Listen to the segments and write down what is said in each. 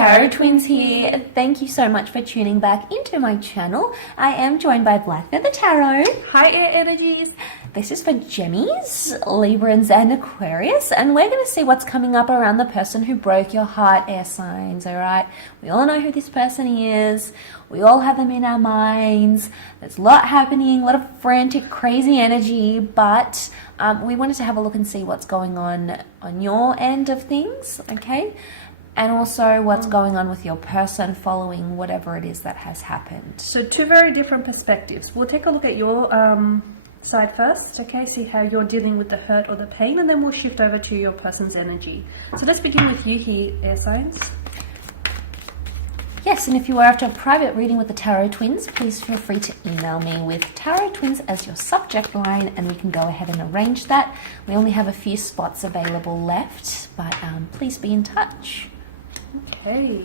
Tarot Twins here. Thank you so much for tuning back into my channel. I am joined by Black Feather Tarot. Hi Air Energies. This is for Gemmies, Librans and Aquarius, and we're going to see what's coming up around the person who broke your heart, air signs, alright? We all know who this person is. We all have them in our minds. There's a lot happening, a lot of frantic, crazy energy, but we wanted to have a look and see what's going on your end of things, okay? And also what's going on with your person following whatever it is that has happened. So two very different perspectives. We'll take a look at your side first, okay? See how you're dealing with the hurt or the pain, and then we'll shift over to your person's energy. So let's begin with you here, air signs. Yes, and if you are after a private reading with the Tarot Twins, please feel free to email me with Tarot Twins as your subject line, and we can go ahead and arrange that. We only have a few spots available left, but please be in touch. Okay.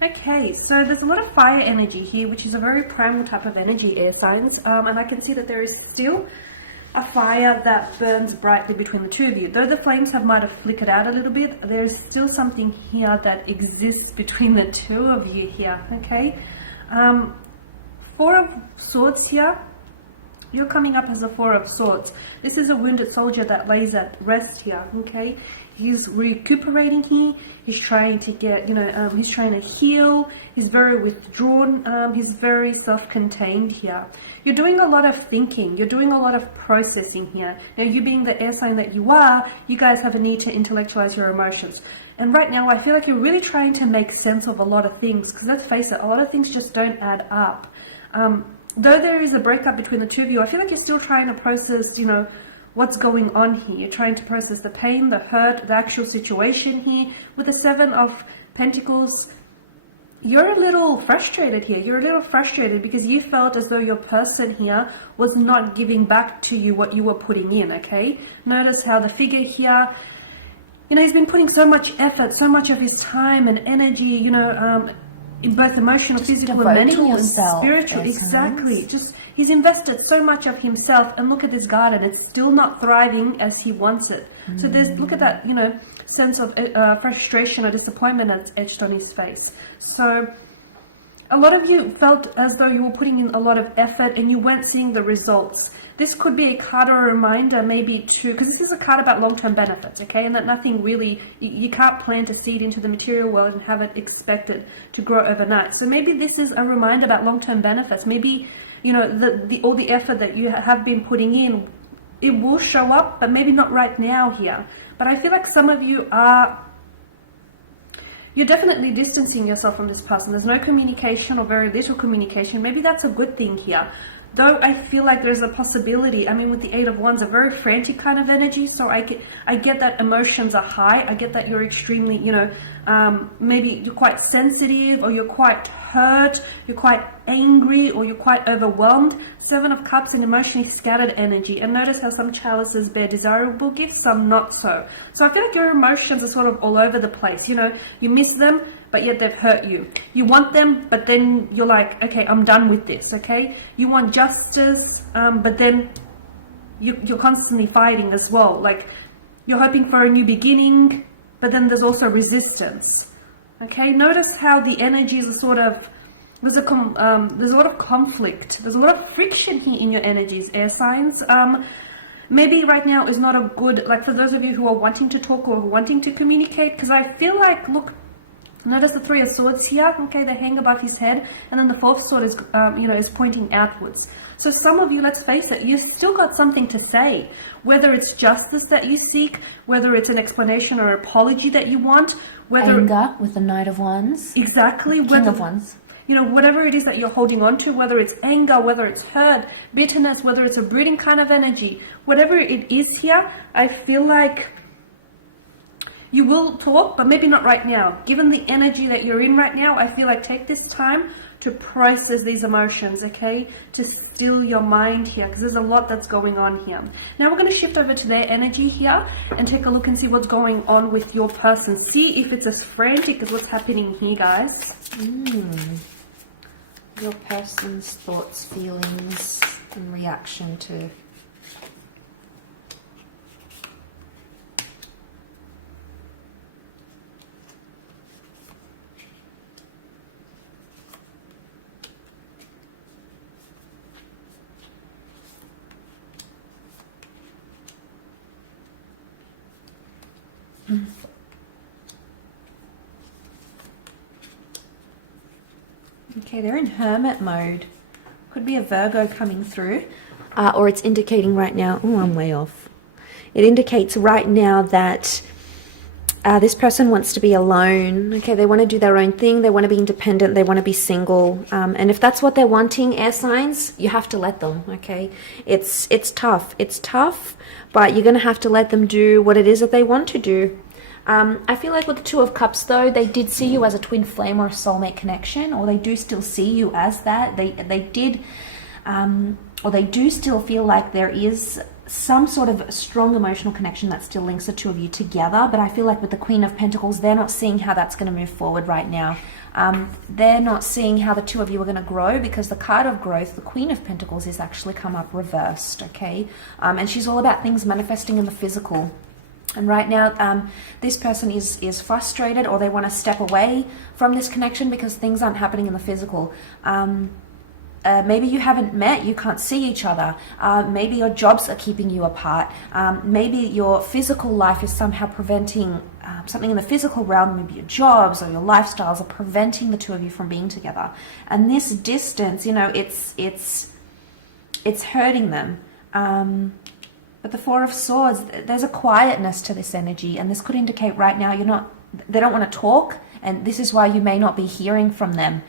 Okay, so there's a lot of fire energy here, which is a very primal type of energy, air signs, and I can see that there is still a fire that burns brightly between the two of you. Though the flames might have flickered out a little bit, there's still something here that exists between the two of you here, okay? Four of Swords here. You're coming up as a Four of Swords. This is a wounded soldier that lays at rest here, okay? He's recuperating here. He's trying to get, he's trying to heal. He's very withdrawn. He's very self-contained here. You're doing a lot of thinking. You're doing a lot of processing here. Now, you being the air sign that you are, you guys have a need to intellectualize your emotions. And right now, I feel like you're really trying to make sense of a lot of things. Because let's face it, a lot of things just don't add up. Though there is a breakup between the two of you, I feel like you're still trying to process, what's going on here. You're trying to process the pain, the hurt, the actual situation here. With the Seven of Pentacles, you're a little frustrated here. You're a little frustrated because you felt as though your person here was not giving back to you what you were putting in, okay? Notice how the figure here, he's been putting so much effort, so much of his time and energy, in both emotional, just physical, and mental, and spiritual. Exactly. Just he's invested so much of himself, and look at this garden; it's still not thriving as he wants it. So look at that, sense of frustration or disappointment that's etched on his face. So a lot of you felt as though you were putting in a lot of effort, and you weren't seeing the results. This could be a card or a reminder maybe because this is a card about long-term benefits, okay? And that nothing really, you can't plant a seed into the material world and have it expected to grow overnight. So maybe this is a reminder about long-term benefits. Maybe, all the effort that you have been putting in, it will show up, but maybe not right now here. But I feel like some of you you're definitely distancing yourself from this person. There's no communication or very little communication. Maybe that's a good thing here. Though I feel like there's a possibility, with the Eight of Wands, a very frantic kind of energy, so I get that emotions are high. I get that you're extremely, maybe you're quite sensitive, or you're quite hurt, you're quite angry, or you're quite overwhelmed. Seven of Cups and emotionally scattered energy. And notice how some chalices bear desirable gifts, some not so. So I feel like your emotions are sort of all over the place. You miss them, but yet they've hurt you. You want them, but then you're like, okay, I'm done with this, okay? You want justice, but then you're constantly fighting as well. Like, you're hoping for a new beginning, but then there's also resistance, okay? Notice how the energies are sort of, there's a lot of conflict. There's a lot of friction here in your energies, air signs. Maybe right now is not a good, like for those of you who are wanting to talk or wanting to communicate, because I feel like, look, notice the Three of Swords here, okay, they hang above his head, and then the Fourth Sword is, is pointing outwards. So some of you, let's face it, you've still got something to say, whether it's justice that you seek, whether it's an explanation or apology that you want, whether... Anger with the Knight of Wands. Exactly. King of Wands. Whatever it is that you're holding on to, whether it's anger, whether it's hurt, bitterness, whether it's a brooding kind of energy, whatever it is here, I feel like you will talk, but maybe not right now. Given the energy that you're in right now, I feel like take this time to process these emotions, okay? To still your mind here, because there's a lot that's going on here. Now we're going to shift over to their energy here and take a look and see what's going on with your person. See if it's as frantic as what's happening here, guys. Your person's thoughts, feelings, and reaction to... Okay, they're in hermit mode. Could be a Virgo coming through. Or it's indicating right now... Oh, I'm way off. It indicates right now that this person wants to be alone. Okay, they want to do their own thing. They want to be independent. They want to be single. And if that's what they're wanting, air signs, you have to let them, okay? It's tough. It's tough, but you're going to have to let them do what it is that they want to do. I feel like with the Two of Cups, though, they did see you as a twin flame or a soulmate connection, or they do still see you as that. They did, or they do still feel like there is some sort of strong emotional connection that still links the two of you together. But I feel like with the Queen of Pentacles, they're not seeing how that's going to move forward right now. They're not seeing how the two of you are going to grow, because the card of growth, the Queen of Pentacles, is actually come up reversed, okay? And she's all about things manifesting in the physical. And right now, this person is frustrated, or they want to step away from this connection because things aren't happening in the physical. Maybe you haven't met, you can't see each other. Maybe your jobs are keeping you apart. Maybe your physical life is somehow preventing something in the physical realm. Maybe your jobs or your lifestyles are preventing the two of you from being together. And this distance, you know, it's hurting them. But the Four of Swords, there's a quietness to this energy, and this could indicate right now they don't want to talk, and this is why you may not be hearing from them,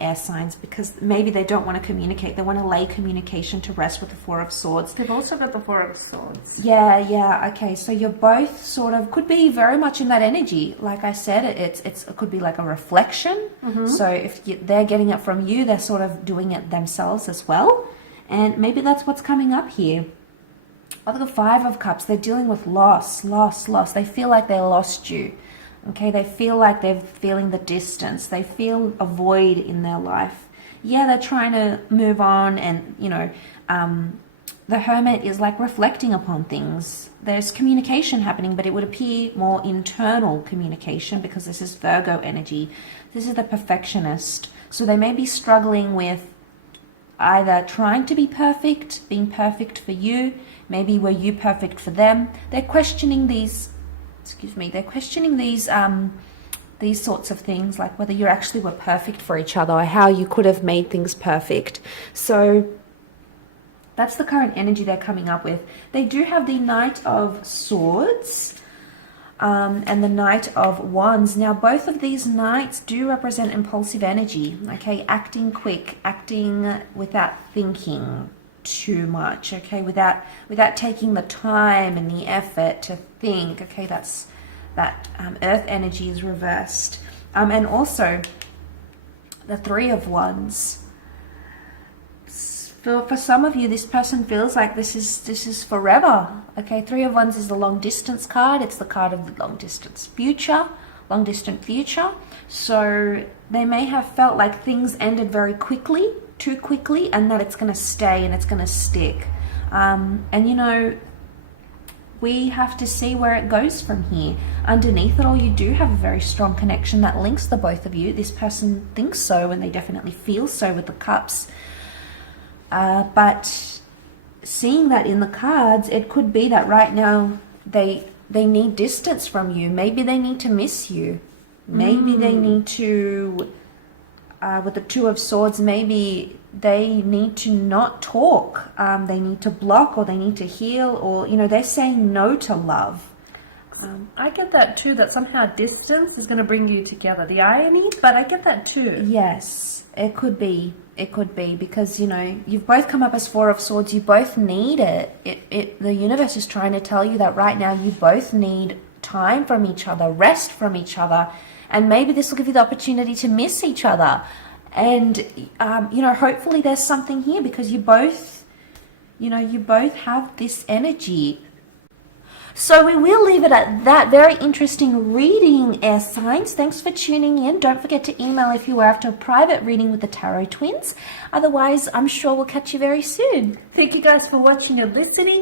air signs, because maybe they don't want to communicate. They want to lay communication to rest with the Four of Swords. They've also got the Four of Swords. Yeah, okay, so you're both sort of, could be very much in that energy. Like I said, it could be like a reflection. So if they're getting it from you, they're sort of doing it themselves as well, and maybe that's what's coming up here. Of the Five of Cups, they're dealing with loss. They feel like they lost you. Okay, they feel like they're feeling the distance. They feel a void in their life. Yeah, they're trying to move on, and, you know, the Hermit is like reflecting upon things. There's communication happening, but it would appear more internal communication, because this is Virgo energy. This is the perfectionist. So they may be struggling with either trying to be perfect, being perfect for you. Maybe were you perfect for them? They're questioning these, they're questioning these sorts of things, like whether you actually were perfect for each other, or how you could have made things perfect. So that's the current energy they're coming up with. They do have the Knight of Swords and the Knight of Wands. Now, both of these knights do represent impulsive energy, okay? Acting quick, acting without thinking too much, okay, without taking the time and the effort to think, okay. That earth energy is reversed, and also the Three of Wands. For some of you, this person feels like this is forever, okay. Three of Wands is the long distance card. It's the card of the long distant future. So they may have felt like things ended very quickly, too quickly, and that it's going to stay and it's going to stick. And you know, we have to see where it goes from here. Underneath it all, you do have a very strong connection that links the both of you. This person thinks so, and they definitely feel so with the cups. But seeing that in the cards, it could be that right now they need distance from you. Maybe they need to miss you. Maybe they need to, with the Two of Swords, maybe they need to not talk. They need to block, or they need to heal, or, you know, they're saying no to love. I get that too, that somehow distance is going to bring you together. The irony, but I get that too. Yes, it could be. It could be, because, you know, you've both come up as Four of Swords. You both need it. The universe is trying to tell you that right now you both need time from each other, rest from each other, and maybe this will give you the opportunity to miss each other. And, you know, hopefully there's something here because you both, you know, you both have this energy. So we will leave it at that. Very interesting reading, air signs. Thanks for tuning in. Don't forget to email if you are after a private reading with the Tarot Twins. Otherwise, I'm sure we'll catch you very soon. Thank you guys for watching and listening.